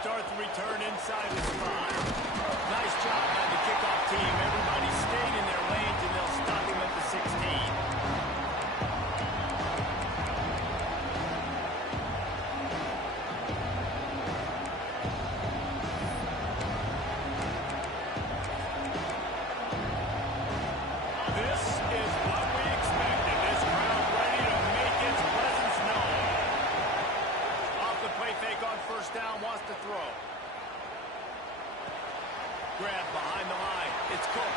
start the return inside the spot. Nice job by the kickoff team. Everybody stayed in their lanes, and they'll stop him at the 16. Down, wants to throw. Grab behind the line. It's Cook.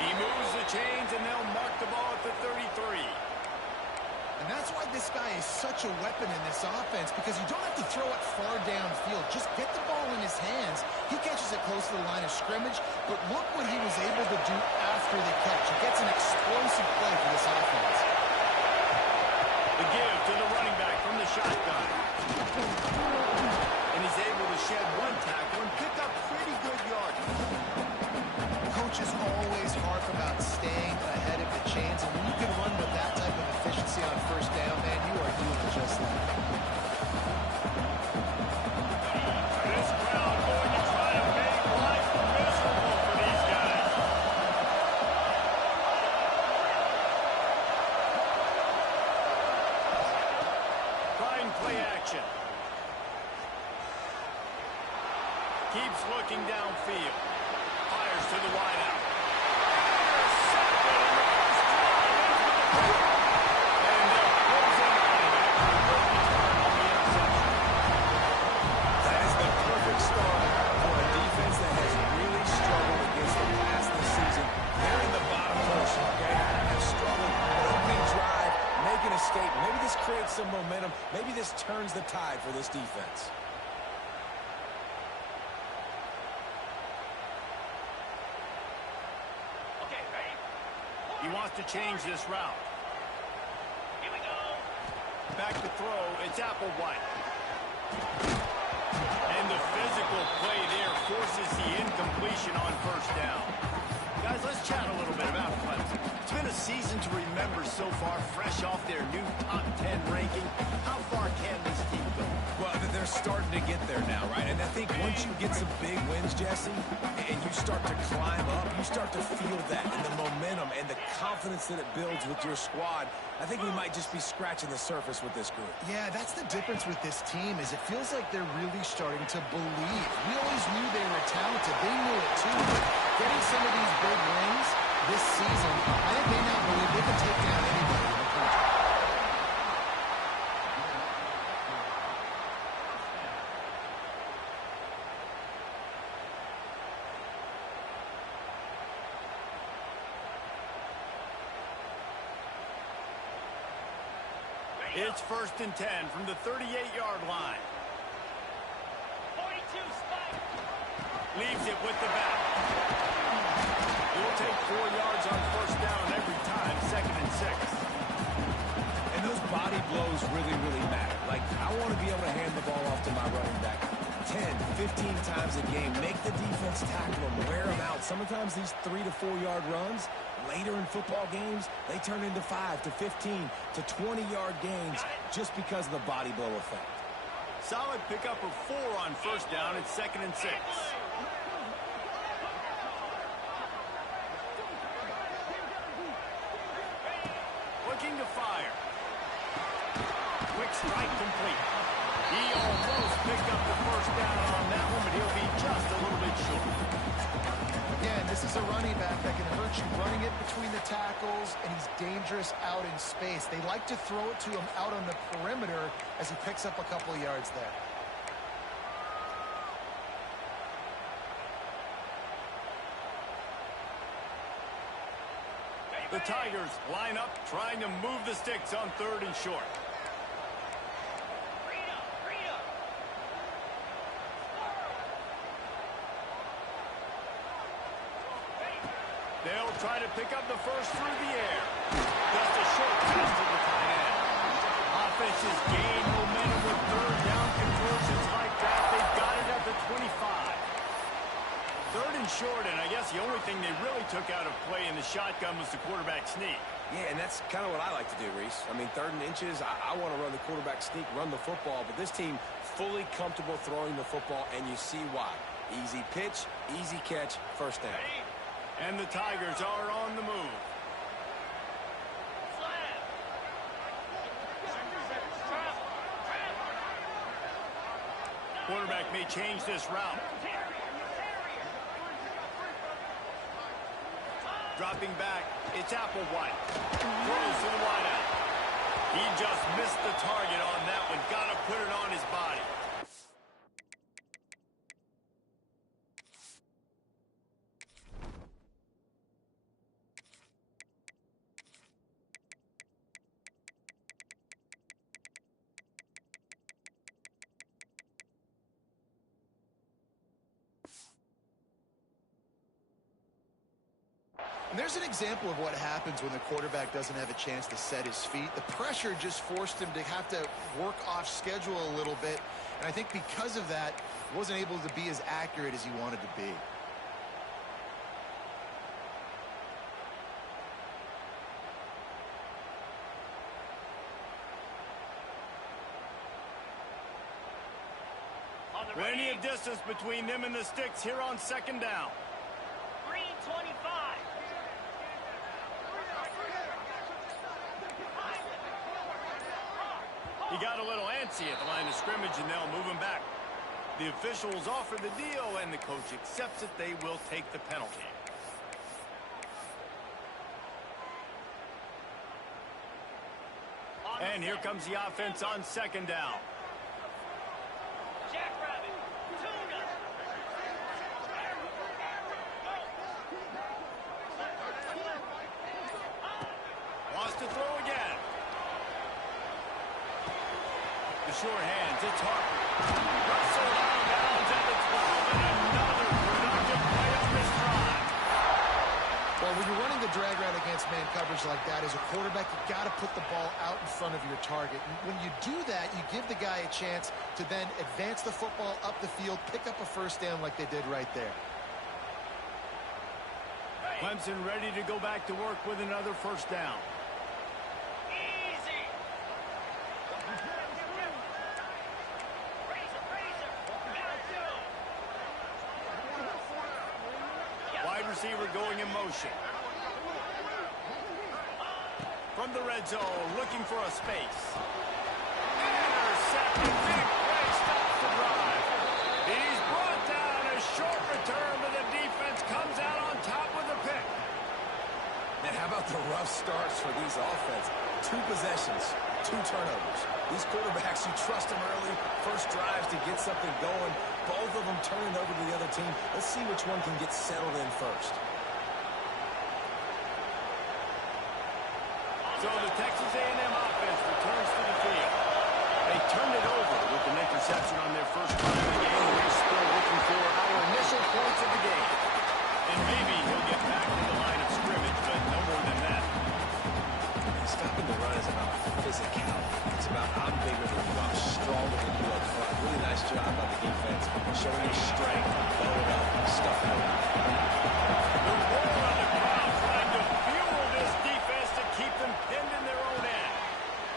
He moves the chains, and they'll mark the ball at the 33. And that's why this guy is such a weapon in this offense, because you don't have to throw it far downfield. Just get the ball in his hands. He catches it close to the line of scrimmage, but look what he was able to do after the catch. He gets an explosive play for this offense. The give to the running back from the shotgun. And he's able to shed one tackle and pick up pretty good yardage. Coaches always harp about staying ahead of the chains, and when you can run with that type of efficiency on first down, man, you are doing just that. This crowd going to try to make life miserable for these guys. Trying play action. Keeps looking downfield. Fires to the wideout. And they'll close in on him after a good return on the interception. That is the perfect start for a defense that has really struggled against the pass this season. They're in the bottom portion, okay? Have struggled. Opening drive, making a statement. Maybe this creates some momentum. Maybe this turns the tide for this defense. He wants to change this route. Here we go. Back to throw. It's Applewhite. And the physical play there forces the incompletion on first down. Guys, let's chat a little bit about Clemson. It's been a season to remember so far, fresh off their new top 10 ranking. How far can this team go? Well, they're starting to get there now, right? And I think once you get some big wins, Jesse, and you start to climb up, you start to feel that and the momentum and the confidence that it builds with your squad. I think we might just be scratching the surface with this group. Yeah, that's the difference with this team, is it feels like they're really starting to believe. We always knew they were talented. They knew it too. But getting some of these big wins this season, I think they now believe they can take down anybody in the country. It's 1st and 10 from the 38-yard line. 42 spike. Leaves it with the back. He'll take 4 yards on first down every time, 2nd and 6. And those body blows really, really matter. Like, I want to be able to hand the ball off to my running back 10, 15 times a game. Make the defense tackle them, wear them out. Sometimes these 3 to 4 yard runs, later in football games, they turn into 5 to 15 to 20-yard gains just because of the body blow effect. Solid pickup of 4 on first down. It's 2nd and 6. Looking to fire. Quick strike complete. He almost picked up the first down on that one, but he'll be just a little bit short. Again, this is a running back that can hurt you running it between the tackles, and he's dangerous out in space. They like to throw it to him out on the perimeter as he picks up a couple of yards there. The Tigers line up, trying to move the sticks on 3rd and short. They'll try to pick up the first through the air. Just a short pass to the tight end. Offenses gain momentum with 3rd down conversions like that. They've got it at the 25. 3rd and short, and I guess the only thing they really took out of play in the shotgun was the quarterback sneak. Yeah, and that's kind of what I like to do, Reese. I mean, 3rd and inches, I want to run the quarterback sneak, run the football, but this team fully comfortable throwing the football, and you see why. Easy pitch, easy catch, first down. And the Tigers are on the move. Quarterback may change this route. Dropping back, it's Applewhite. Throws to the wideout. He just missed the target on that one. Got to put it on his body. And there's an example of what happens when the quarterback doesn't have a chance to set his feet. The pressure just forced him to have to work off schedule a little bit. And I think because of that, wasn't able to be as accurate as he wanted to be. Plenty of distance between them and the sticks here on 2nd down. Green 25. He got a little antsy at the line of scrimmage, and they'll move him back. The officials offer the deal, and the coach accepts it. They will take the penalty. And here comes the offense on 2nd down. Jackrabbit. Tuna. Wants to throw again. The short hands, it's Harper. Russell out of bounds at the 12, and another productive play on this drive. Well, when you're running the drag route against man coverage like that, as a quarterback, you got to put the ball out in front of your target. And when you do that, you give the guy a chance to then advance the football up the field, pick up a first down like they did right there. Clemson ready to go back to work with another first down. Easy. Wide receiver going in motion. From the red zone, looking for a space. Intercepted, big play, stops the drive. He's brought down, a short return, but the defense comes out on top with the pick. Man, how about the rough starts for these offense? 2 possessions, 2 turnovers. These quarterbacks, you trust them early, first drives to get something going. Both of them turning over to the other team. Let's see which one can get settled in first. So the Texas A&M offense returns to the field. They turned it over with an interception on their first drive of the game. We're still looking for our initial points of the game. And maybe he'll get back to the line of scrimmage, but no more than that. Stopping the run is about physicality. It's about I'm bigger than you, I'm stronger than you up front. Really nice job by the defense, showing their strength, blow it up, stuff it around. The roar of the crowd trying to fuel this defense to keep them pinned in their own end.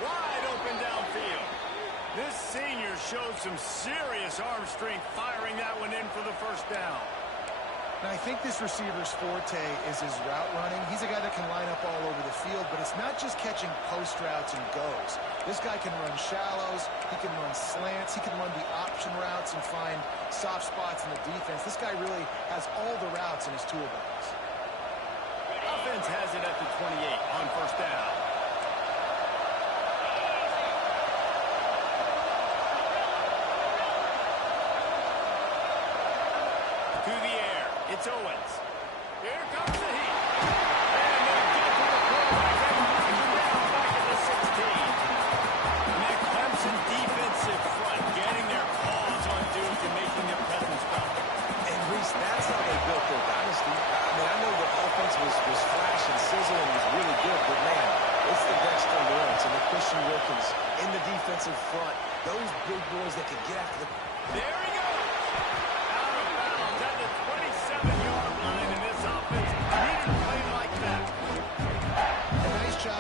Wide open downfield. This senior showed some serious arm strength firing that one in for the first down. And I think this receiver's forte is his route running. He's a guy that can line up all over the field, but it's not just catching post routes and goes. This guy can run shallows, he can run slants, he can run the option routes and find soft spots in the defense. This guy really has all the routes in his toolbox. Offense has it at the 28 on first down. To the air, it's Owens. Here comes the heat. And they get to the quarterback. They bring him down back at the 16. And that Clemson defensive front getting their paws on Duke and making their presence felt. And Reese, that's how they built their dynasty. I mean, I know the offense was flash and sizzle and was really good, but man, it's the Dexter Lawrence and the Christian Wilkins in the defensive front. Those big boys that can get after the... There he goes. Out of bounds at the 27-yard line, and this offense needed to play like that. A nice job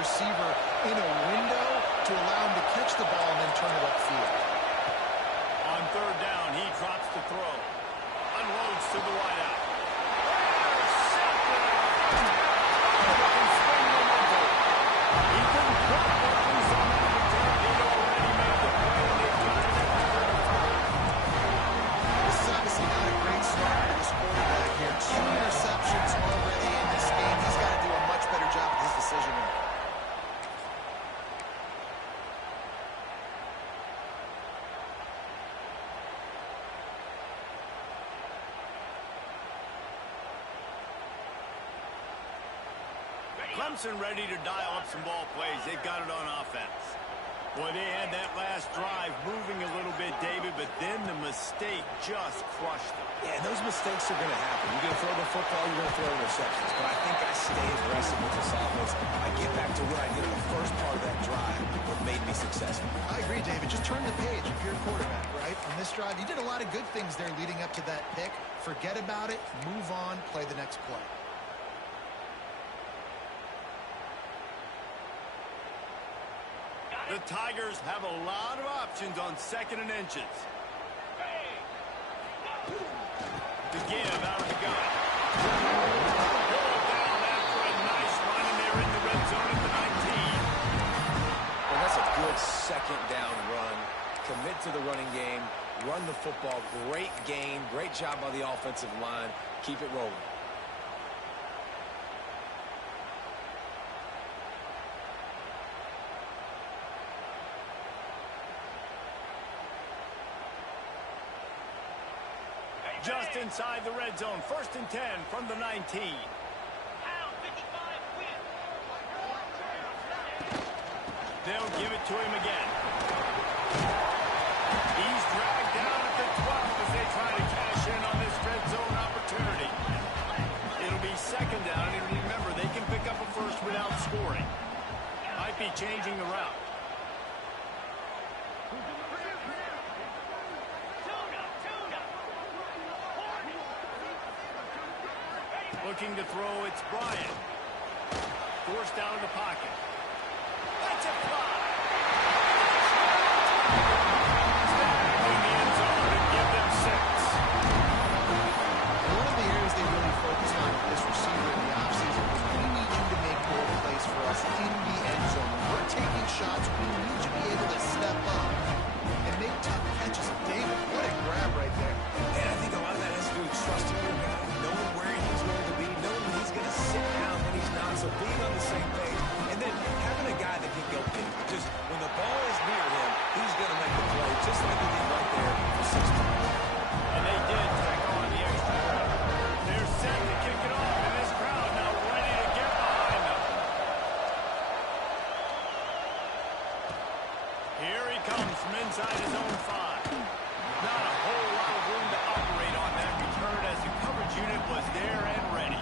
receiver in a window to allow him to catch the ball and then turn it upfield. On third down, he drops the throw. Unloads to the wideout. He couldn't quite get loose on that return. He'd already made the play, and they've got an extra third. This is obviously not a great start for this quarterback here. 2 interceptions already in this game. He's got to do a much better job with his decision making. Clemson ready to dial up some ball plays. They've got it on offense. Boy, they had that last drive moving a little bit, David, but then the mistake just crushed them. Yeah, those mistakes are going to happen. You're going to throw the football, you're going to throw interceptions. But I think I stay aggressive with this offense. I get back to what I did in the first part of that drive, what made me successful. I agree, David. Just turn the page if you're a quarterback, right? On this drive, you did a lot of good things there leading up to that pick. Forget about it, move on, play the next play. The Tigers have a lot of options on 2nd and inches. The give out of the gun. Pulled down after a nice run, and they're in the red zone at the 19. Well, that's a good 2nd down run. Commit to the running game. Run the football. Great gain. Great job by the offensive line. Keep it rolling. Just inside the red zone. 1st and 10 from the 19. They'll give it to him again. He's dragged down at the 12 as they try to cash in on this red zone opportunity. It'll be 2nd down, and remember, they can pick up a first without scoring. Might be changing the route. Looking to throw, it's Bryant. Forced down in the pocket. That's a fly. Snagged in the end zone to give them 6. One of the areas they really focused on with this receiver in the offseason was we need you to make ball plays for us in the end zone. When we're taking shots, we need you to be able to step up and make tough catches. David, what a grab right there. And I think a lot of that has to do with trusting your guy, knowing where he's going to be, knowing when he's going to sit down, when he's not, so being on the same page, and then having a guy that can go pick. Just when the ball is near him, he's going to make the play, just like he did right there for 6 points. And they did tack on the extra point. They're set to kick it off, and this crowd now ready to get behind them. Here he comes from inside his own 5. Not a whole lot of room to operate on that return as the coverage unit was there and ready.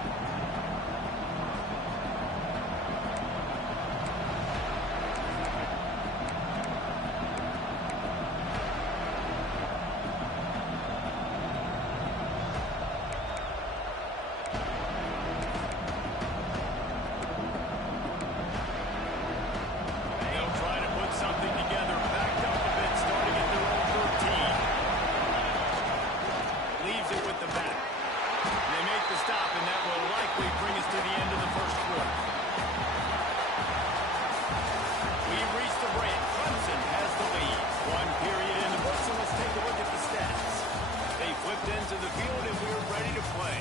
They'll try to put something together, backed up a bit, starting at their own 13. Leaves it with the back. They make the stop, and that will likely bring us to the end of the first quarter. We've reached the break. Clemson has the lead. 1 period in the books, and let's take a look at the stats. They flipped into the field, and we're ready to play.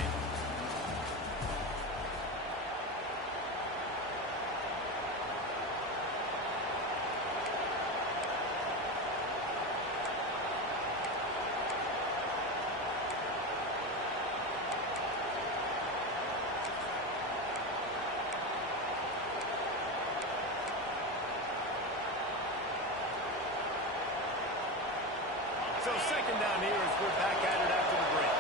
So 2nd down here as we're back at it after the break.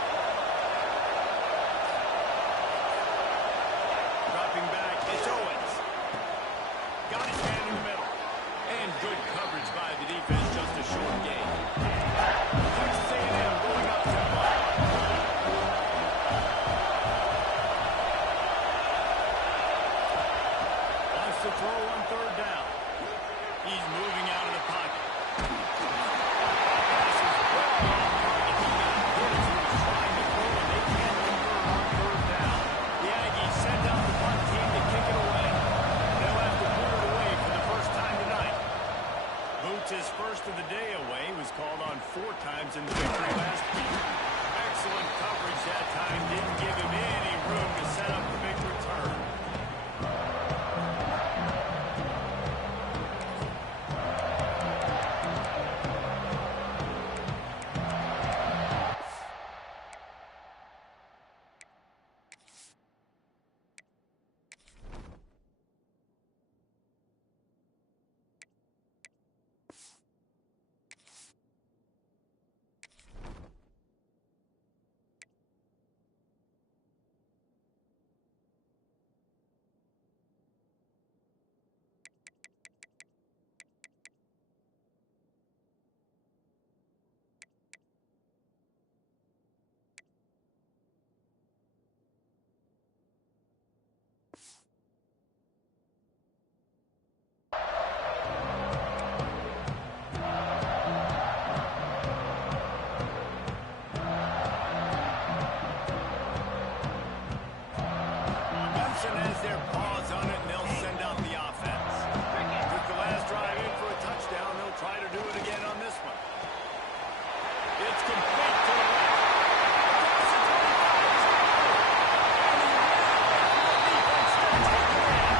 Dropping back, it's Owens. Got his hand in the middle. And good coverage by the defense, just a short gain. Texas A&M going up tempo. Wants to throw on 3rd of the day away. Was called on 4 times in the victory last week. Excellent coverage that time. Didn't give him any room to set up the big return. Has their paws on it, and they'll send out the offense. Took the last drive in for a touchdown. They'll try to do it again on this one. It's complete to the left. Across the 25. And he ran. The defense still taking it in.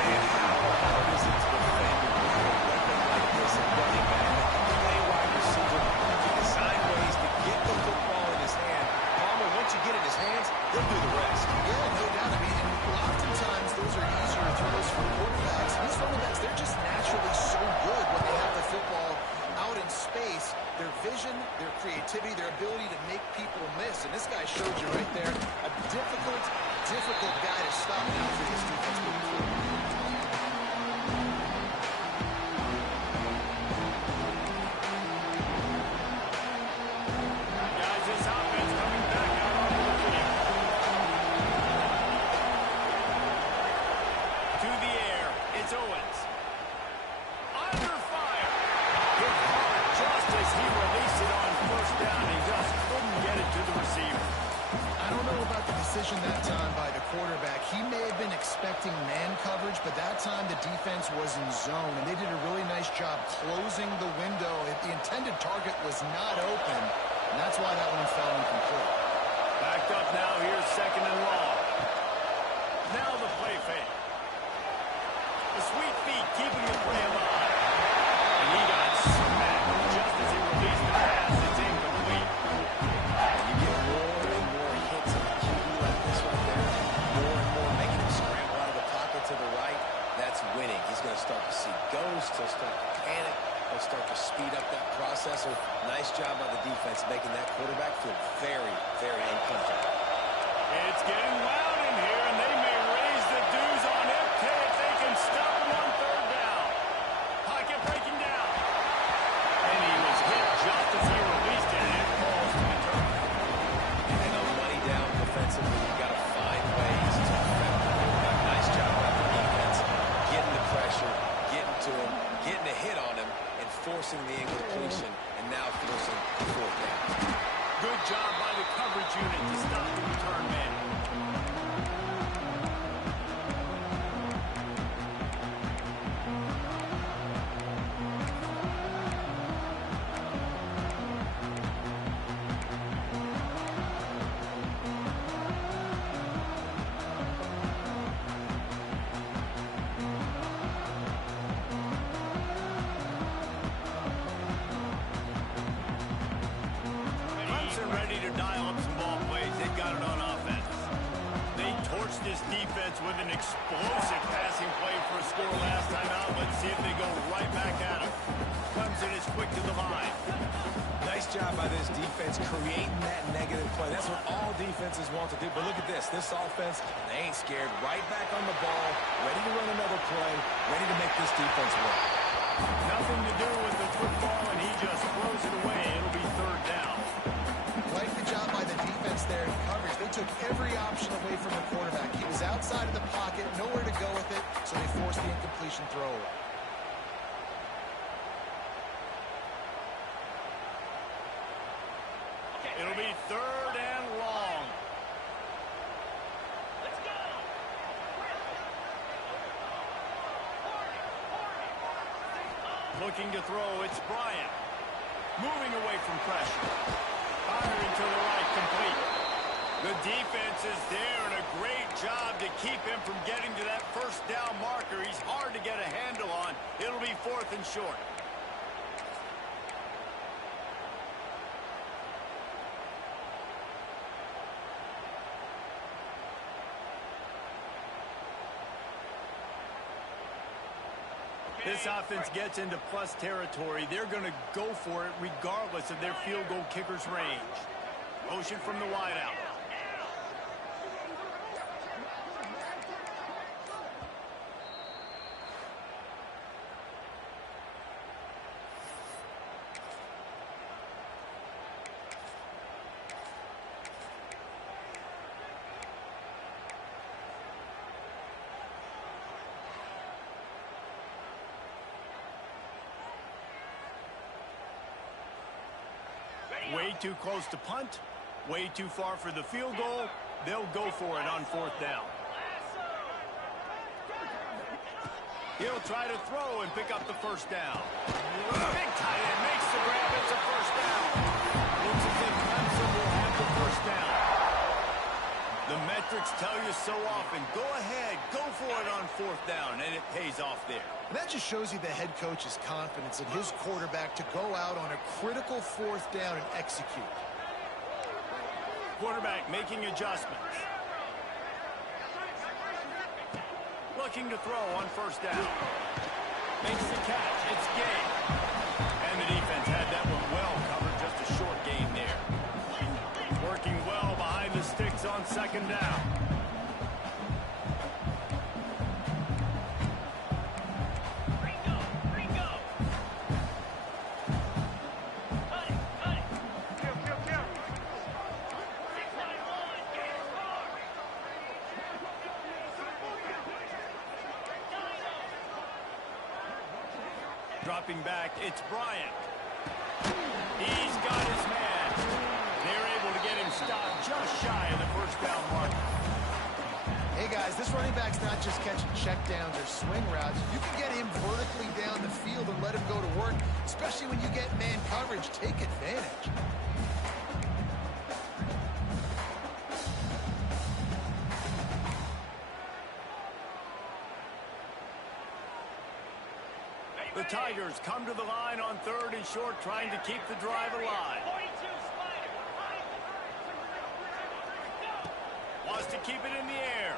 Man, how hard is it to defend with a weapon like this at running back? Play wide receiver. He can find ways to get the football in his hand. Once you get in his hands, he'll do the rest. Yeah, no doubt. I mean, and oftentimes those are easier throws for quarterbacks. These running backs, they're just naturally so good when they have the football out in space. Their vision, their creativity, their ability to make people miss. And this guy showed you right there a difficult guy to stop now for this defense moving forward. That time by the quarterback. He may have been expecting man coverage, but that time the defense was in zone, and they did a really nice job closing the window. The intended target was not open, and that's why that one fell incomplete. Backed up now. Here's second and long. Now the play fake. The sweet feet keeping the play alive. And he got smacked just as he released the pass. It's incomplete. You get more and more hits of the QB like this right there. More and more making him scramble out of the pocket to the right. That's winning. He's going to start to see ghosts. He'll start to panic. He'll start to speed up that processor. Nice job by the defense making that quarterback feel very, very uncomfortable. It's getting loud in here, and they may raise the dues on FK if they can stop him on third down. Pocket breaking down. And he was hit just as he released it, and it falls to the turf. And on money down defensively, you got to find ways to affect the quarterback. Nice job by the defense. Getting the pressure, getting to him, getting a hit on him, and forcing the incompletion, and now forcing the fourth down. Good job by the coverage unit to stop the return man. Ready to dial up some ball plays. They've got it on offense. They torched this defense with an explosive passing play for a score last time out. Let's see if they go right back at him. Clemson is quick to the line. Nice job by this defense creating that negative play. That's what all defenses want to do. But look at this. This offense, they ain't scared. Right back on the ball, ready to run another play, ready to make this defense work. Nothing to do with the football, and he just throws it away. It'll be third down. Like the job by the defense there in coverage. They took every option away from the quarterback. He was outside of the pocket, nowhere to go with it, so they forced the incompletion throw. It'll be third and long. Let's go. Looking to throw, it's Bryant. Moving away from pressure. Firing to the right, complete. The defense is there, and a great job to keep him from getting to that first down marker. He's hard to get a handle on. It'll be 4th and short. This offense gets into plus territory. They're going to go for it regardless of their field goal kicker's range. Motion from the wideout. Way too close to punt. Way too far for the field goal. They'll go for it on 4th down. He'll try to throw and pick up the first down. Big tight end makes the grab. It's a first down. Looks as if Clemson will have the first down. The metrics tell you so often. Go ahead. Go for it on 4th down, and it pays off there. And that just shows you the head coach's confidence in his quarterback to go out on a critical 4th down and execute. Quarterback making adjustments. Looking to throw on 1st down. Makes the catch. It's game. And the defense had that one well covered. Just a short gain there. Working well behind the sticks on 2nd down. Dropping back, it's Bryant. He's got his man. They're able to get him stopped just shy of the first down mark. Hey, guys, this running back's not just catching checkdowns or swing routes. You can get him vertically down the field and let him go to work, especially when you get man coverage. Take advantage. The Tigers come to the line on 3rd and short, trying to keep the drive alive. Wants to keep it in the air.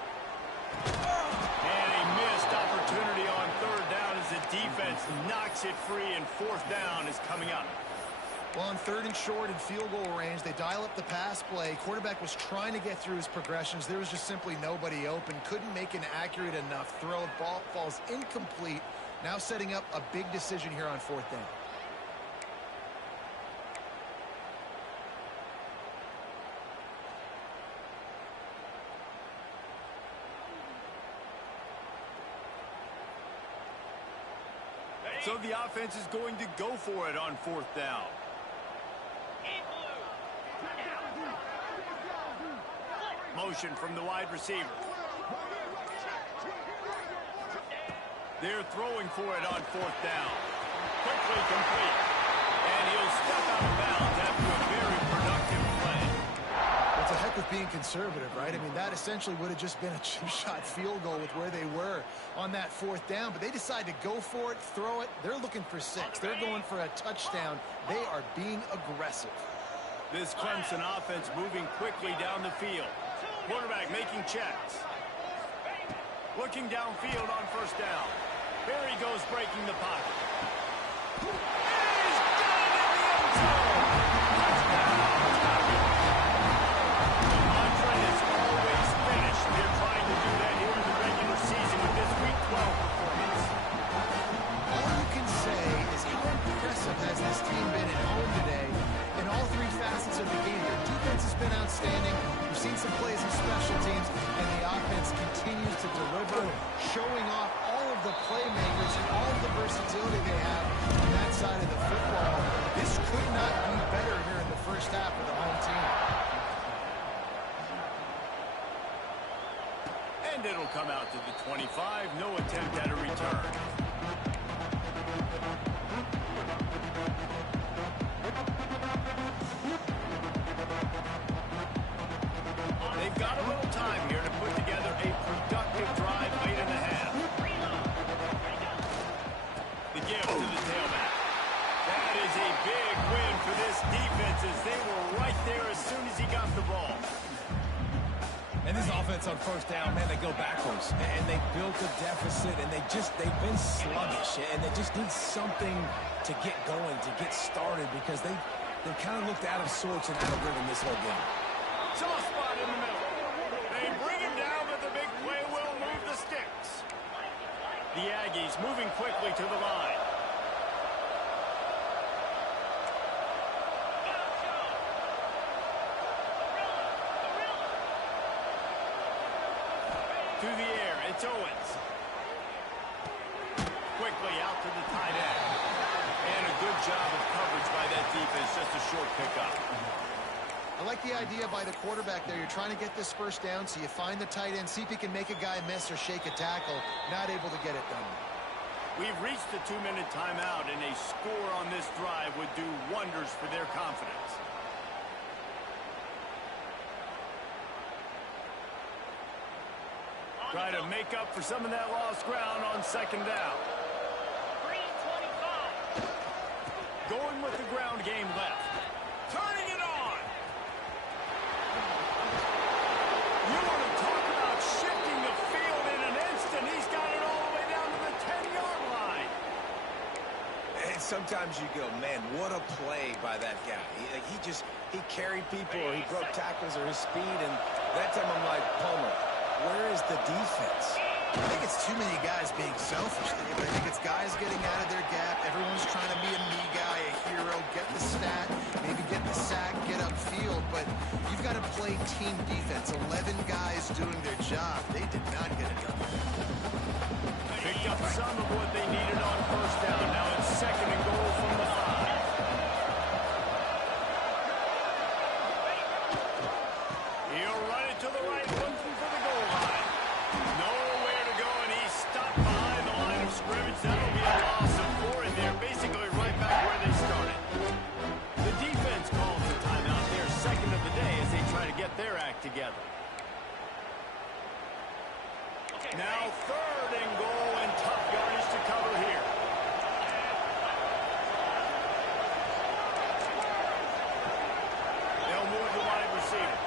And a missed opportunity on 3rd down as the defense knocks it free, and 4th down is coming up. Well, on 3rd and short in field goal range, they dial up the pass play. Quarterback was trying to get through his progressions. There was just simply nobody open. Couldn't make an accurate enough throw. Ball falls incomplete. Now setting up a big decision here on 4th down. So the offense is going to go for it on 4th down. Motion from the wide receiver. They're throwing for it on 4th down. Quickly complete. And he'll step out of bounds after a very productive play. It's a heck of being conservative, right? I mean, that essentially would have just been a chip shot field goal with where they were on that 4th down. But they decide to go for it, throw it. They're looking for 6. They're going for a touchdown. They are being aggressive. This Clemson offense moving quickly down the field. Quarterback making checks. Looking downfield on 1st down. Here he goes, breaking the pocket. And he's got it in the end zone. The mantra is always finished. They're trying to do that here in the regular season with this Week 12 performance. All you can say is how impressive has this team been at home today in all 3 facets of the game. Their defense has been outstanding. We've seen some plays in special teams, and the offense continues to deliver, showing off all of the playmakers and all of the versatility they have on that side of the football. This could not be better here in the first half of the home team. And it'll come out to the 25. No attempt at a return. offense on first down, man, they go backwards. And they built a deficit, and they've been sluggish. And they just need something to get going, to get started, because they've kind of looked out of sorts and out of rhythm this whole game. Soft spot in the middle. They bring him down, but the big play will move the sticks. The Aggies moving quickly to the line. To the air, it's Owens. Quickly out to the tight end. And a good job of coverage by that defense, just a short pickup. I like the idea by the quarterback there. You're trying to get this first down, so you find the tight end, see if he can make a guy miss or shake a tackle. Not able to get it done. We've reached the 2-minute timeout, and a score on this drive would do wonders for their confidence. Try to make up for some of that lost ground on second down. Going with the ground game left. Turning it on. You want to talk about shifting the field in an instant. He's got it all the way down to the 10-yard line. And sometimes you go, man, what a play by that guy. He carried people, or he broke tackles, or his speed. And that time I'm like, Palmer, where is the defense? I think it's too many guys being selfish, Dave. I think it's guys getting out of their gap. Everyone's trying to be a me guy, a hero, get the stat, maybe get the sack, get upfield. But you've got to play team defense. 11 guys doing their job. They did not get it done. Picked up some of what they needed on first down. Now it's second and goal from the 5. He'll run it to the right, looking for the goal line. Nowhere to go, and he's stopped behind the line of scrimmage. That'll be a loss of 4, and they're basically right back where they started. The defense calls the timeout there, second of the day, as they try to get their act together. Now third and goal, and tough yardage to cover here. They'll move the wide receiver.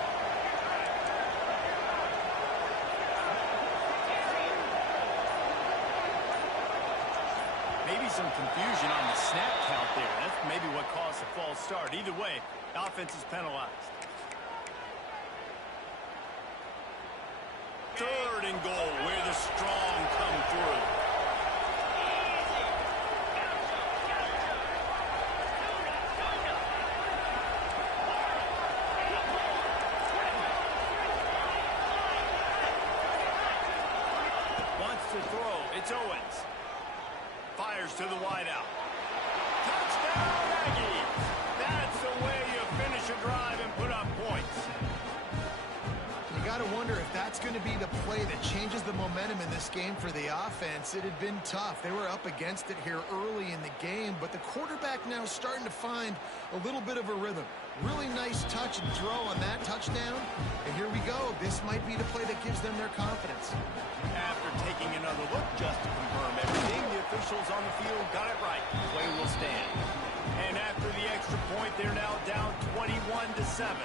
Maybe some confusion on the snap count there. That's maybe what caused the false start. Either way, offense is penalized. Third and goal, where the strong come through. Wants to throw. It's Owens. Fires to the wideout. Touchdown, Aggies! That's the way you finish a drive and put up points. You got to wonder if that's going to be the play that changes the momentum in this game for the offense. It had been tough. They were up against it here early in the game, but the quarterback now starting to find a little bit of a rhythm. Really nice touch and throw on that touchdown. And here we go. This might be the play that gives them their confidence. After taking another look just to confirm everything, the officials on the field got it right. Play will stand. And after the extra point, they're now down 21-7.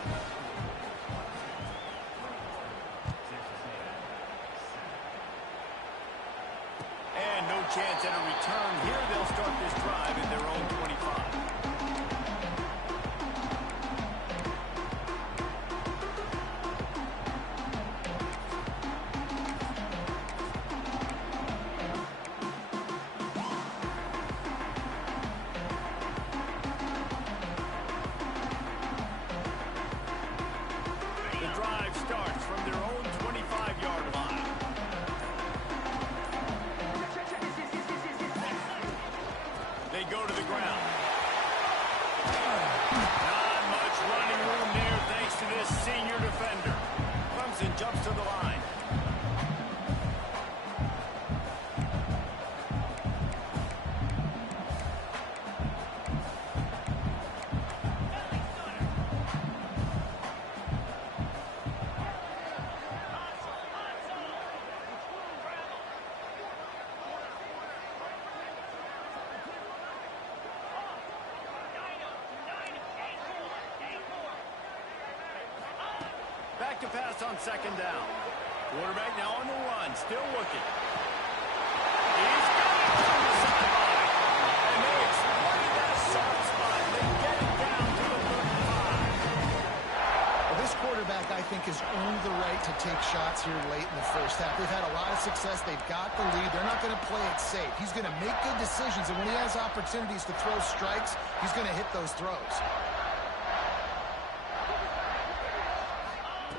And no chance at a return here. They'll start this drive at their own 25. Starts from their own 25-yard line. They go to the ground. Not much running room there thanks to this senior defender. Clemson jumps to the line. Back to pass on second down. Quarterback now on the run, still looking. He's got it from the sideline. And they exploited that soft spot. They get it down to the 35. Well, this quarterback, I think, has earned the right to take shots here late in the first half. They've had a lot of success. They've got the lead. They're not going to play it safe. He's going to make good decisions, and when he has opportunities to throw strikes, he's going to hit those throws.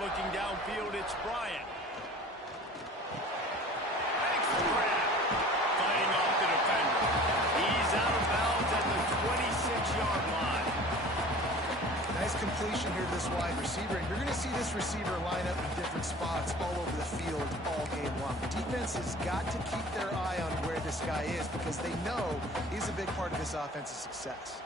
Looking downfield, it's Bryant. Makes the grab. Fighting off the defender. He's out of bounds at the 26-yard line. Nice completion here to this wide receiver. And you're going to see this receiver line up in different spots all over the field all game long. The defense has got to keep their eye on where this guy is because they know he's a big part of this offense's success.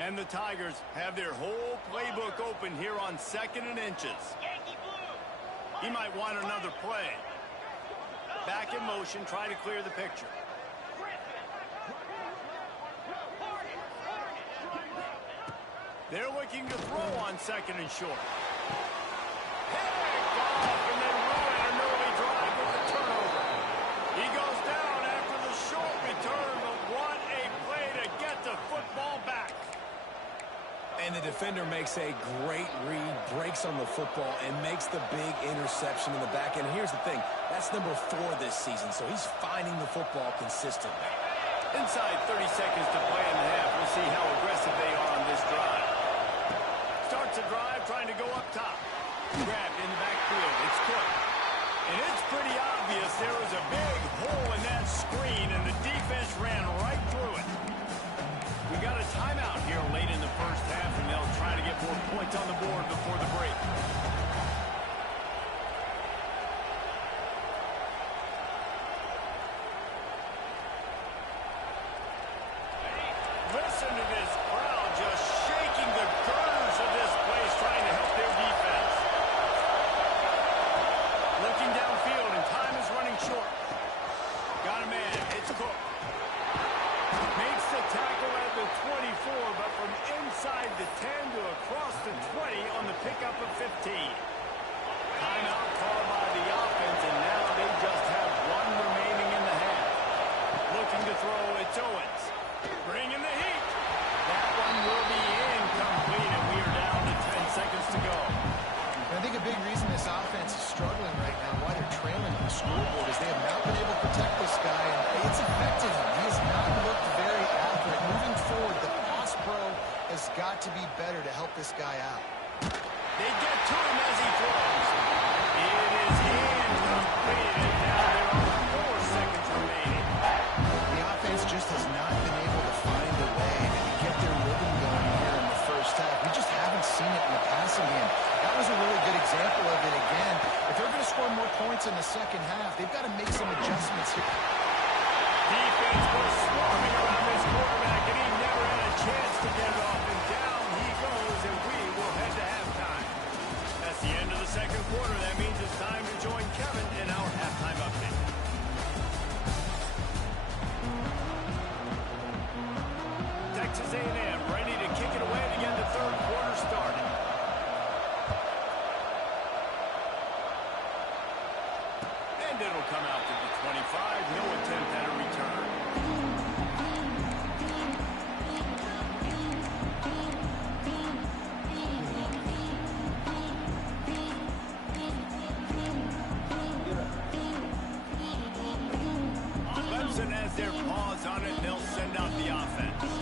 And the Tigers have their whole playbook open here on 2nd and inches. He might want another play. Back in motion, try to clear the picture. They're looking to throw on 2nd and short. Picked off, and they ruin an early drive with a turnover. He goes down after the short return, but what a play to get the football back. And the defender makes a great read, breaks on the football, and makes the big interception in the back end. Here's the thing. That's number 4 this season, so he's finding the football consistently. Inside 30 seconds to play in the half. We'll see how aggressive they are on this drive. Starts a drive trying to go up top. Grabbed in the backfield. It's Cook. And it's pretty obvious there was a big hole in that screen, and the defense ran right through it. We got a timeout here late in the first half, and they'll try to get more points on the board before the break. Listen to this crowd just shaking the girders of this place, trying to help their defense. Looking downfield, and time is running short. Got a man. It's Cook. Makes the tackle at the 24, but from inside the 10 to across the 20 on the pickup of 15. Timeout called by the offense, and now they just have 1 remaining in the half. Looking to throw, it's Owens. Bringing the heat. That one will be incomplete, and we are down to 10 seconds to go. And I think a big reason this offense is struggling right now, why they're trailing on the scoreboard, is they have not been able to protect this guy, and it's affected him. He has not looked very accurate. Moving forward, the pass pro has got to be better to help this guy out. They get to him as he throws. It is incomplete, and now there are 4 seconds remaining. The offense just has not been able to find a way to get their rhythm going here in the first half. We just haven't seen it in the passing game. That was a really good example of it again. If they're going to score more points in the second half, they've got to make some adjustments here. Defense was swarming around this quarterback, and he never had a chance to get it off. And down he goes, and we will head to halftime. That's the end of the second quarter. That means it's time to join Kevin in our halftime update. Texas A&M ready to kick it away to get the third quarter started. And it'll come out to the 25. No attempt at a return. Clemson has their paws on it. They'll send out the offense.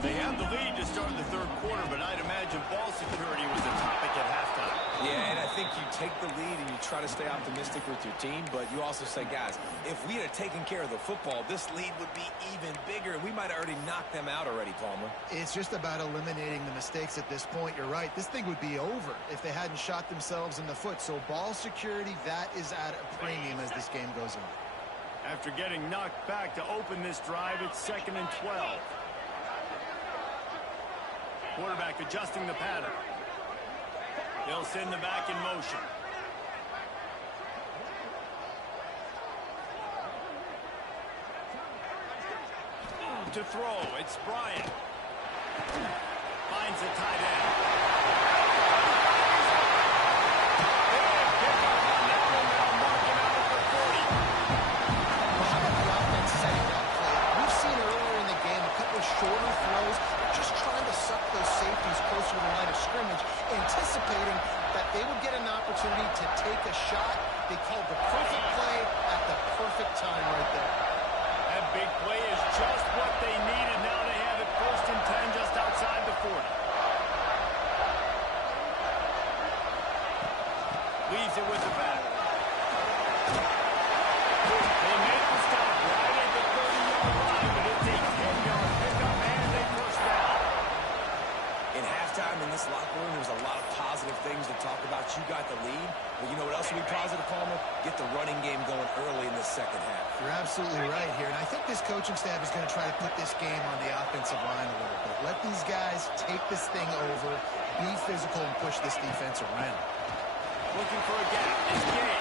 They have the lead to start the third quarter, but I'd imagine ball security was the topic at halftime. Yeah, and I think you take the lead and you try to stay optimistic with your team, but you also say, guys, if we had taken care of the football, this lead would be even bigger, and we might have already knocked them out already, Palmer. It's just about eliminating the mistakes at this point. You're right. This thing would be over if they hadn't shot themselves in the foot. So ball security, that is at a premium as this game goes on. After getting knocked back to open this drive, it's 2nd and 12. Quarterback adjusting the pattern. They'll send the back in motion. to throw. It's Bryant. Finds the tight end. Big pickup on that one. They'll mark him out at the 40. Well, how about the offense setting up play? We've seen earlier in the game a couple of shorter throws, just trying to suck those safeties closer to the line of scrimmage, anticipating that they would get an opportunity to take a shot. They called the perfect play at the perfect time right there. That big play is just what they needed. Now they have it 1st and 10 just outside the 40. Leaves it with the back. They make the stop right at the 30-yard line, but it's a 10-yard pickup and a first down. In halftime in this locker room, there's a lot of positive things to talk about. You got the lead, but you know what else will be positive, Palmer? Get the running game going early in the second half. You're absolutely right here, and I think this coaching staff is going to try to put this game on the offensive line a little bit. Let these guys take this thing over, be physical, and push this defense around. Looking for a gap. It's Gay.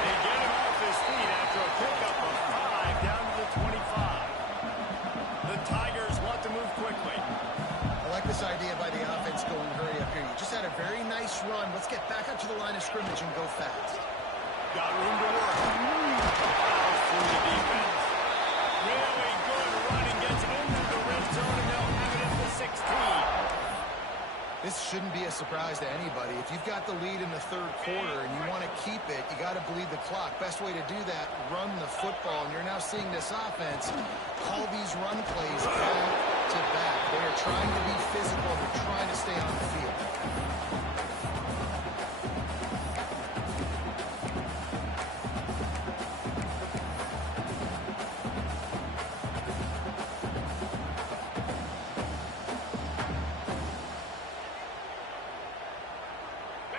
They get him off his feet after a pickup of 5 down to the 25. The Tigers want to move quickly. I like this idea by the offense going hurry up here. You just had a very nice run. Let's get back up to the line of scrimmage and go fast. Got room to work. Fouls through the defense. Really good running. Gets it into the red zone, and they'll have it at the 16. This shouldn't be a surprise to anybody. If you've got the lead in the third quarter and you want to keep it, you got to bleed the clock. Best way to do that, run the football. And you're now seeing this offense call these run plays back to back. They are trying to be physical. They're trying to stay on the field.